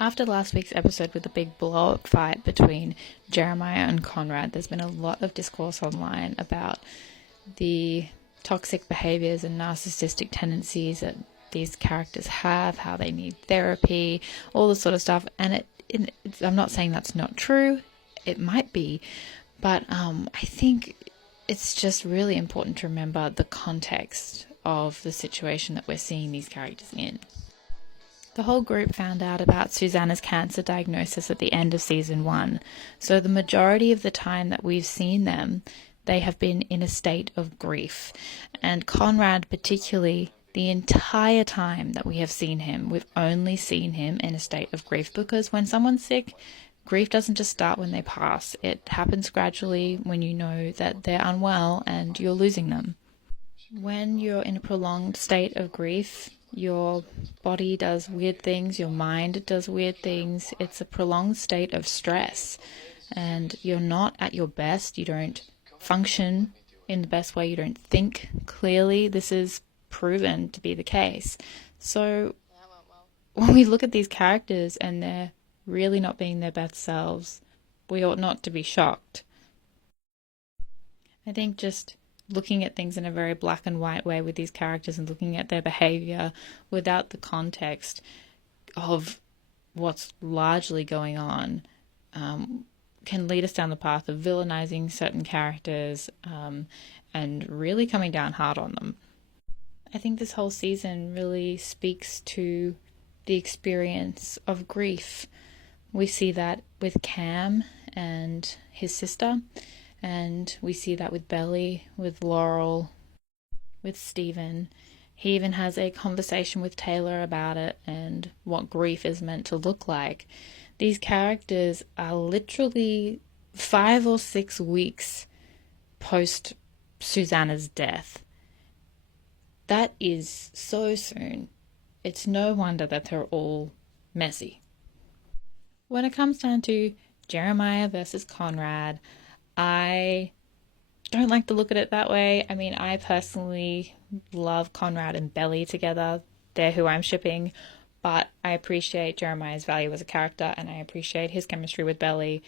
After last week's episode with the big blow-up fight between Jeremiah and Conrad, there's been a lot of discourse online about the toxic behaviors and narcissistic tendencies that these characters have, how they need therapy, all this sort of stuff. And I'm not saying that's not true. It might be. But I think it's just really important to remember the context of the situation that we're seeing these characters in. The whole group found out about Susanna's cancer diagnosis at the end of season 1. So the majority of the time that we've seen them, they have been in a state of grief. And Conrad particularly, the entire time that we have seen him, we've only seen him in a state of grief, because when someone's sick, grief doesn't just start when they pass. It happens gradually when you know that they're unwell and you're losing them. When you're in a prolonged state of grief, your body does weird things, your mind does weird things. It's a prolonged state of stress, and you're not at your best. You don't function in the best way. You don't think clearly. This is proven to be the case. So when we look at these characters and they're really not being their best selves, we ought not to be shocked. I think just looking at things in a very black and white way with these characters and looking at their behavior without the context of what's largely going on can lead us down the path of villainizing certain characters and really coming down hard on them. I think this whole season really speaks to the experience of grief. We see that with Cam and his sister, and we see that with Belly, with Laurel, with Stephen. He even has a conversation with Taylor about it and what grief is meant to look like. These characters are literally 5 or 6 weeks post Susanna's death. That is so soon. It's no wonder that they're all messy. When it comes down to Jeremiah versus Conrad, I don't like to look at it that way. I mean, I personally love Conrad and Belly together. They're who I'm shipping, but I appreciate Jeremiah's value as a character, and I appreciate his chemistry with Belly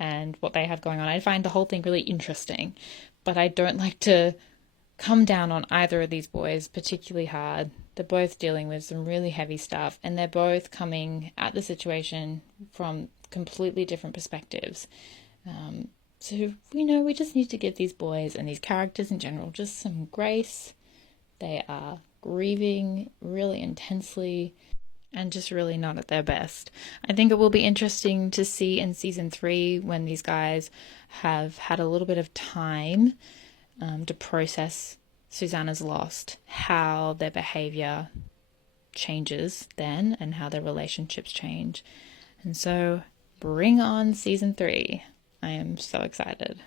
and what they have going on. I find the whole thing really interesting, but I don't like to come down on either of these boys particularly hard. They're both dealing with some really heavy stuff, and they're both coming at the situation from completely different perspectives. So, we just need to give these boys and these characters in general just some grace. They are grieving really intensely and just really not at their best. I think it will be interesting to see in season 3, when these guys have had a little bit of time to process Susanna's loss, how their behavior changes then and how their relationships change. And so bring on season 3. I am so excited.